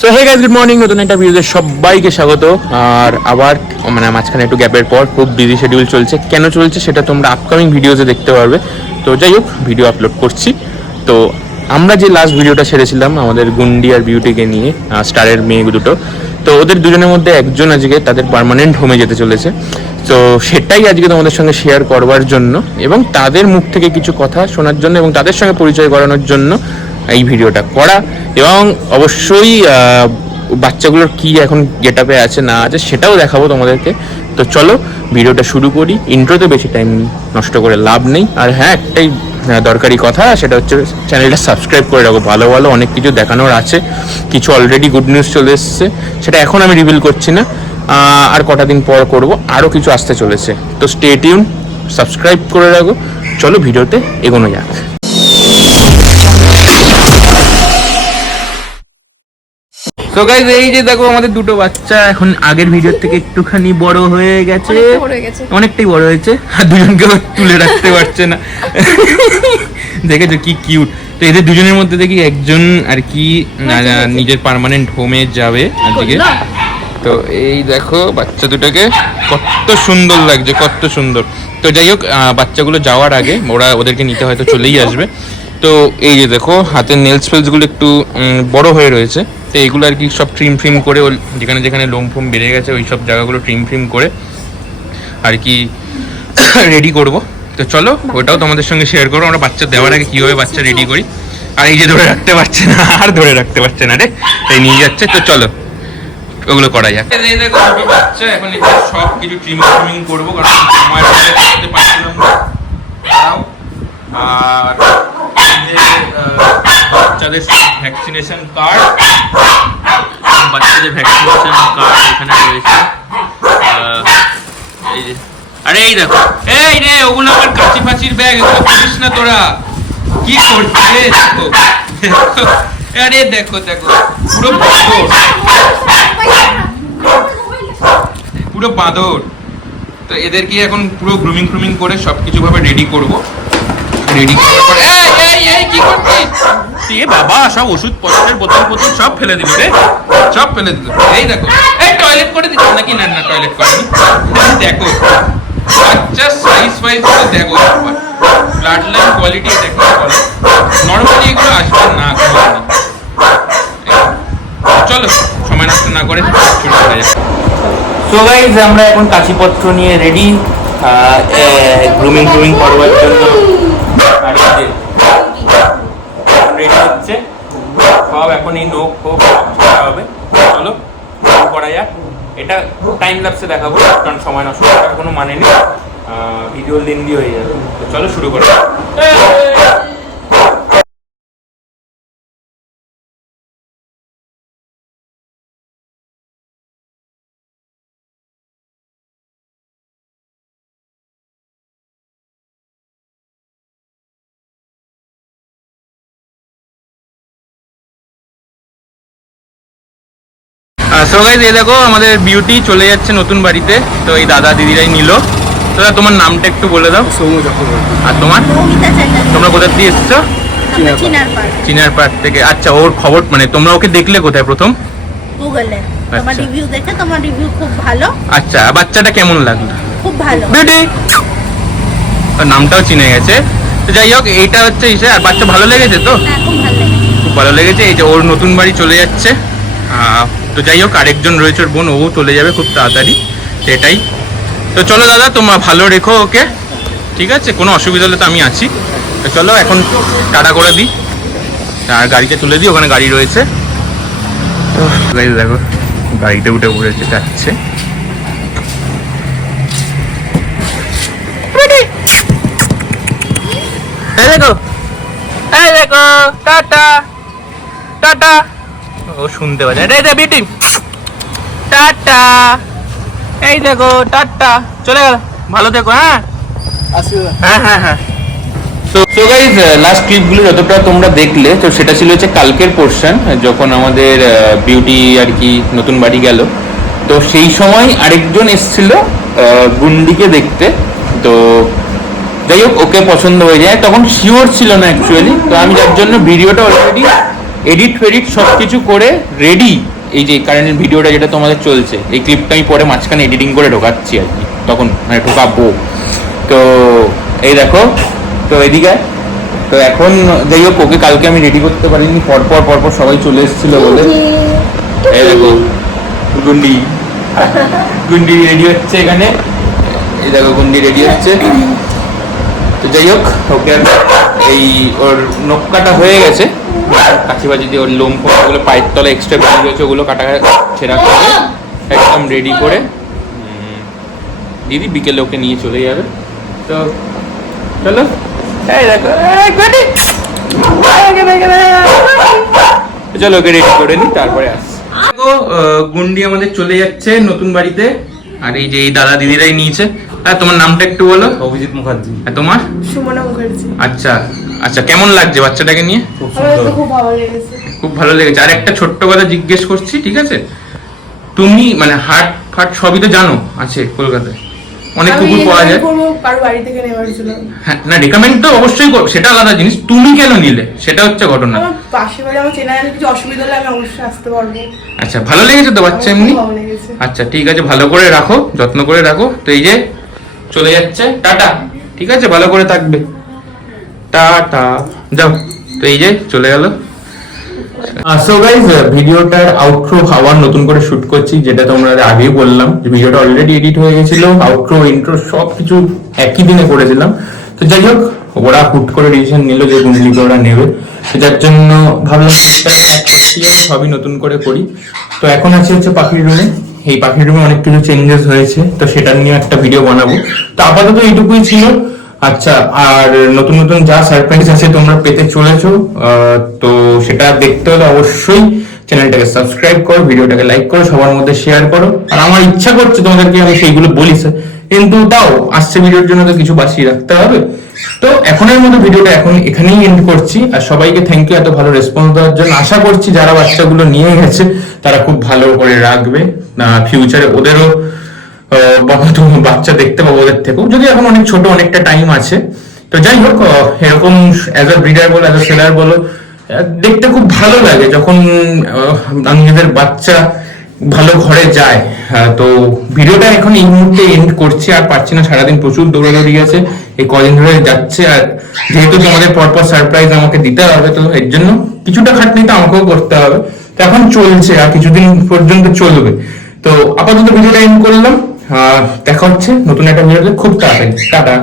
So hey guys, good morning. নতুন একটা ভিডিওতে সবাইকে স্বাগত। আর আবার মাঝখানে একটু গ্যাপের পর খুব বিজি শিডিউল চলছে। কেন চলছে সেটা তোমরা আপকামিং ভিডিওতে দেখতে পারবে। তো যাই হোক, ভিডিও আপলোড করছি। তো আমরা যে লাস্ট ভিডিওটা ছেড়েছিলাম আমাদের গুন্ডি আর বিউটিকে নিয়ে, স্টারের মেয়ে দুটো, তো ওদের দুজনের মধ্যে একজন আজকে তাদের পার্মানেন্ট হোমে যেতে চলেছে। তো সেটাই আজকে তোমাদের সঙ্গে শেয়ার করবার জন্য এবং তাদের মুখ থেকে কিছু কথা শোনার জন্য এবং তাদের সঙ্গে পরিচয় করানোর জন্য এই ভিডিওটা করা। এবং অবশ্যই বাচ্চাগুলোর কি এখন গেট আপে আছে না আছে সেটাও দেখাবো তোমাদেরকে। তো চলো ভিডিওটা শুরু করি। ইন্ট্রোতে বেশি টাইম নষ্ট করে লাভ নেই। আর হ্যাঁ, একটাই দরকারি কথা, সেটা হচ্ছে চ্যানেলটা সাবস্ক্রাইব করে রাখো। ভালো ভালো অনেক কিছু দেখানোর আছে, কিছু অলরেডি গুড নিউজ চলে এসছে, সেটা এখন আমি রিভিল করছি না, আর কটা দিন পর করব। আরও কিছু আসতে চলেছে, তো স্টে টিউন, সাবস্ক্রাইব করে রাখো। চলো ভিডিওতে এগোনো যাক। তো গাইস, এই যে দেখো আমাদের দুটো বাচ্চা এখন আগের ভিডিওর থেকে একটুখানি বড় হয়ে গেছে, অনেকটাই বড় হয়েছে। আর দুজনকে তুলে রাখতে পারছে না। দেখেছো কি কিউট। তো এদের দুজনের মধ্যে দেখি একজন আর কি নিজের পার্মানেন্ট হোমে যাবে আজকে। তো এই দেখো বাচ্চা দুটোকে, কত সুন্দর লাগছে, কত সুন্দর। তো যাই হোক, বাচ্চাগুলো যাওয়ার আগে ওদেরকে নিতে হয়তো চলেই আসবে। তো এই যে দেখো হাতের নেলস ফেলসগুলো একটু বড় হয়ে রয়েছে। তো এইগুলো আর কি সব ট্রিম ফ্রিম করে, যেখানে যেখানে লোম ফোম বেড়ে গেছে ওই সব জায়গাগুলো ট্রিম ফ্রিম করে আর কি রেডি করব। তো চলো ওটাও তোমাদের সঙ্গে শেয়ার করবো, আমরা বাচ্চা দেওয়ার আগে কীভাবে বাচ্চা রেডি করি। আর এই যে ধরে রাখতে পারছে না, আর ধরে রাখতে পারছে না রে, তাই নিয়ে যাচ্ছে। তো চলো ওগুলো করা যাক। এই দেখো দুটো বাচ্চা, এখন সব কিছু ট্রিমিং করবো, কারণ সময় করতে পারছিলাম না। আর বাচ্চাদের ভ্যাকসিনেশন কার্ড, এখানে রয়েছে। এই যে, আরে এই দেখো, এই রে ওগুলো আমার কাঁচি ফাঁচির ব্যাগ, এগুলো করিস না তোরা, কি করছিস? আরে দেখো দেখো, পুরো বাঁদর, পুরো বাঁদর। তো এদেরকে এখন পুরো গ্রুমিং ফ্রুমিং করে সবকিছু ভাবে রেডি করবো। রেডি করার পরে এই কি করছিস? এ বাবা, সব ওষুধ পত্রের বোতল সব ফেলে দিল রে, সব ফেলে দিল। এই দেখো, এই টয়লেট করে দিচ্ছ নাকি? না না, টয়লেট করেনি। দেখো বাচ্চা সাইজ ওয়াইজ দেখো, ব্লাড লাইন কোয়ালিটি দেখো, নর্মালি এগুলো আসবে না। চলো সময় নষ্ট না করে শুরু করা যাক। সো গাইস, আমরা এখন কাঁচিপত্র নিয়ে রেডি গ্রুমিং করবার জন্য। রেডি হচ্ছে সব, এখন এই নখ ফোক ছাড়া হবে। চলো শুরু করা যাক। এটা টাইম ল্যাপসে দেখাবো, কারণ সময় নষ্ট করার কোনো মানে নেই, ভিডিও লেন্দি হয়ে যাবে। তো চলো শুরু করা যাক। সো গাইস, এই দেখো আমাদের বিউটি চলে যাচ্ছে নতুন বাড়িতে। তো এই দাদা দিদিরাই নিল। তো তোমার নামটা একটু বলে দাও। সৌম্য চক্রবর্তী। আর তোমার? তোমরা কোথা দিয়ে এসছো? চিনার পার্ক থেকে। আচ্ছা, ওর খবর তোমরা ওকে দেখলে কোথায় প্রথম? গুগলে তোমার রিভিউ দেখে, তোমার রিভিউ খুব ভালো। আচ্ছা, বাচ্চাটা কেমন লাগলো? খুব ভালো। বিউটি, ওর নামটাও চিনে গেছে। তো যাই হোক, এইটা হচ্ছে ইসে। আর বাচ্চা ভালো লেগেছে তো? খুব ভালো লেগেছে, খুব ভালো লেগেছে। এই যে ওর নতুন বাড়ি চলে যাচ্ছে। তো যাই হোক, আরেকজন রয়েছে ওর বোন, ও চলে যাবে খুব তাড়াতাড়ি, সেটাই। তো চলো দাদা, তোমরা ভালো রেখো ওকে, ঠিক আছে? কোনো অসুবিধা হলে তো আমি আছি। তো চলো এখন টাটা করে দিই আর গাড়িতে তুলে দিই, ওখানে গাড়ি রয়েছে। দেখো গাড়িতে উঠে পড়েছে, যাচ্ছে। এই দেখো, এই দেখো, টাটা টাটা। ও শুনতে পাচ্ছে। এই বিউটি, টাটা। এই দেখো টাটা, চলে গেল। ভালো থেকো। হ্যাঁ হ্যাঁ হ্যাঁ হ্যাঁ। সো গাইস, লাস্ট ক্লিপগুলো যতটা তোমরা দেখলে, তো সেটা ছিল হচ্ছে কালকের পোর্শন, যখন আমাদের বিউটি আর কি নতুন বাড়ি গেল। তো সেই সময় আরেকজন এসেছিল গুন্ডিকে দেখতে। তো যাই হোক, ওকে পছন্দ হয়ে যায়, তখন শিওর ছিল না অ্যাকচুয়ালি। তো আমি যার জন্য ভিডিওটা অলরেডি এডিট ফেডিট সব কিছু করে রেডি। এই যে কারেন্ট ভিডিওটা যেটা তোমাদের চলছে, এই ক্লিপটা আমি পরে মাঝখানে এডিটিং করে ঢোকাচ্ছি আর কি, তখন মানে ঢোকাবো। তো এই দেখো, তো এদিকে তো এখন যাই হোক, ওকে কালকে আমি রেডি করতে পারিনি, পরপর সবাই চলে এসেছিল বলে। এই দেখো গুন্ডি গুন্ডি রেডি হচ্ছে এখানে, এই দেখো গুন্ডি রেডি হচ্ছে। তো যাই হোক, ওকে এই ওর নখ কাটা হয়ে গেছে, কাছিবাজি দিয়ে ওর লোম ফোমগুলো পায়ের তলে এক্সট্রা বেরিয়ে গেছে, ওগুলো কাটা ছেঁড়া করে একদম রেডি করে দিদি বিকেলে ওকে নিয়ে চলে যাবে। তো চলো, এই দেখো চলো ওকে রেডি করে নি, তারপরে আসছি। গুন্ডি আমাদের চলে যাচ্ছে নতুন বাড়িতে, আর এই যে এই দাদা দিদিরাই নিয়েছে। হ্যাঁ, তোমার নামটা একটু বলো। অভিজিৎ মুখার্জি। আর তোমার? সুমনা মুখার্জি। আচ্ছা আচ্ছা, কেমন লাগছে বাচ্চাটাকে নিয়ে? আমার তো খুব ভালো লেগেছে। খুব ভালো লেগেছে। আর একটা ছোট্ট কথা জিজ্ঞেস করছি, ঠিক আছে? তুমি মানে হাট ফাট সবই তো জানো আছে কলকাতায়, অনেক কুকুর পাওয়া যায়। কারো বাড়ি থেকে নেওয়ার জন্য। হ্যাঁ, না রেকমেন্ড তো অবশ্যই করো, সেটা আলাদা জিনিস। তুমি কেন নিলে সেটা হচ্ছে ঘটনা। আমার পাশের বাড়ি আমার চেনা জানা, কিছু অসুবিধা হলে আমি অবশ্যই আসতে পারবো। আচ্ছা, ভালো লেগেছে তো বাচ্চা এমনি? ভালো লেগেছে। আচ্ছা ঠিক আছে, ভালো করে রাখো, যত্ন করে রাখো। তো এই যে চলে যাচ্ছে, টাটা। ঠিক আছে, ভালো করে থাকবে, টাটা, যাও। তো এই যে চলে গেল। সো গাইস, ভিডিওটার আউটরো আবার নতুন করে শুট করছি, যেটা তোমরা আগেই বললাম যে ভিডিওটা অলরেডি এডিট হয়ে গেছিল, আউটরো ইন্ট্রো সব কিছু একই দিনে করেছিলাম। তো যাই হোক, ওরা হুট করে ডিসিশন নিল যে গুন্ডলিকে ওরা নেবে, যার জন্য ভাবলাম সবই নতুন করে করি। তো এখন আছি হচ্ছে পাখির রুমে। এই পাখির রুমে অনেক কিছু চেঞ্জেস হয়েছে, তো সেটা নিয়ে একটা ভিডিও বানাবো। তো আপাতত এইটুকুই ছিল। আচ্ছা, আর নতুন নতুন যা সারপ্রাইজ আছে তোমরা পেতে চলেছো, তো সেটা দেখতে হলে অবশ্যই চ্যানেলটাকে সাবস্ক্রাইব করো, ভিডিওটাকে লাইক করো, সবার মধ্যে শেয়ার করো। আর আমার ইচ্ছা করছে তোমাদেরকে আমি সেইগুলো বলিস, কিন্তু তাও আসছে ভিডিওর জন্য তো কিছু বাঁচিয়ে রাখতে হবে। তো এখনের মতো ভিডিওটা এখন এখানেই এন্ড করছি। আর সবাইকে থ্যাংক ইউ এত ভালো রেসপন্স দেওয়ার জন্য। আশা করছি যারা বাচ্চাগুলো নিয়ে গেছে তারা খুব ভালো করে রাখবে, ফিউচারে ওদেরও বাচ্চা দেখতে পাবো ওদের থেকেও, যদি এখন অনেক ছোট, অনেকটা টাইম আছে। তো যাই হোক, এরকম অ্যাজ আ ব্রিডার বলো, অ্যাজ আ সেলার বলো, দেখতে খুব ভালো লাগে যখন নিজেদের বাচ্চা ভালো ঘরে যায়। তো ভিডিওটা এখন এই মুহূর্তে এন্ড করছি, আর পারছি না, সারাদিন প্রচুর দৌড়াদৌড়ি আছে, এই কদিন ধরে যাচ্ছে। আর যেহেতু তোমাদের পরপর সারপ্রাইজ আমাকে দিতে হবে, তো এর জন্য কিছুটা খাটনি তো আমাকেও করতে হবে। তো এখন চলছে, আর কিছুদিন পর্যন্ত চলবে। তো আপাতত ভিডিওটা এন্ড করলাম, দেখা হচ্ছে নতুন একটা ভিডিওতে খুব তাড়াতাড়ি। টাটা।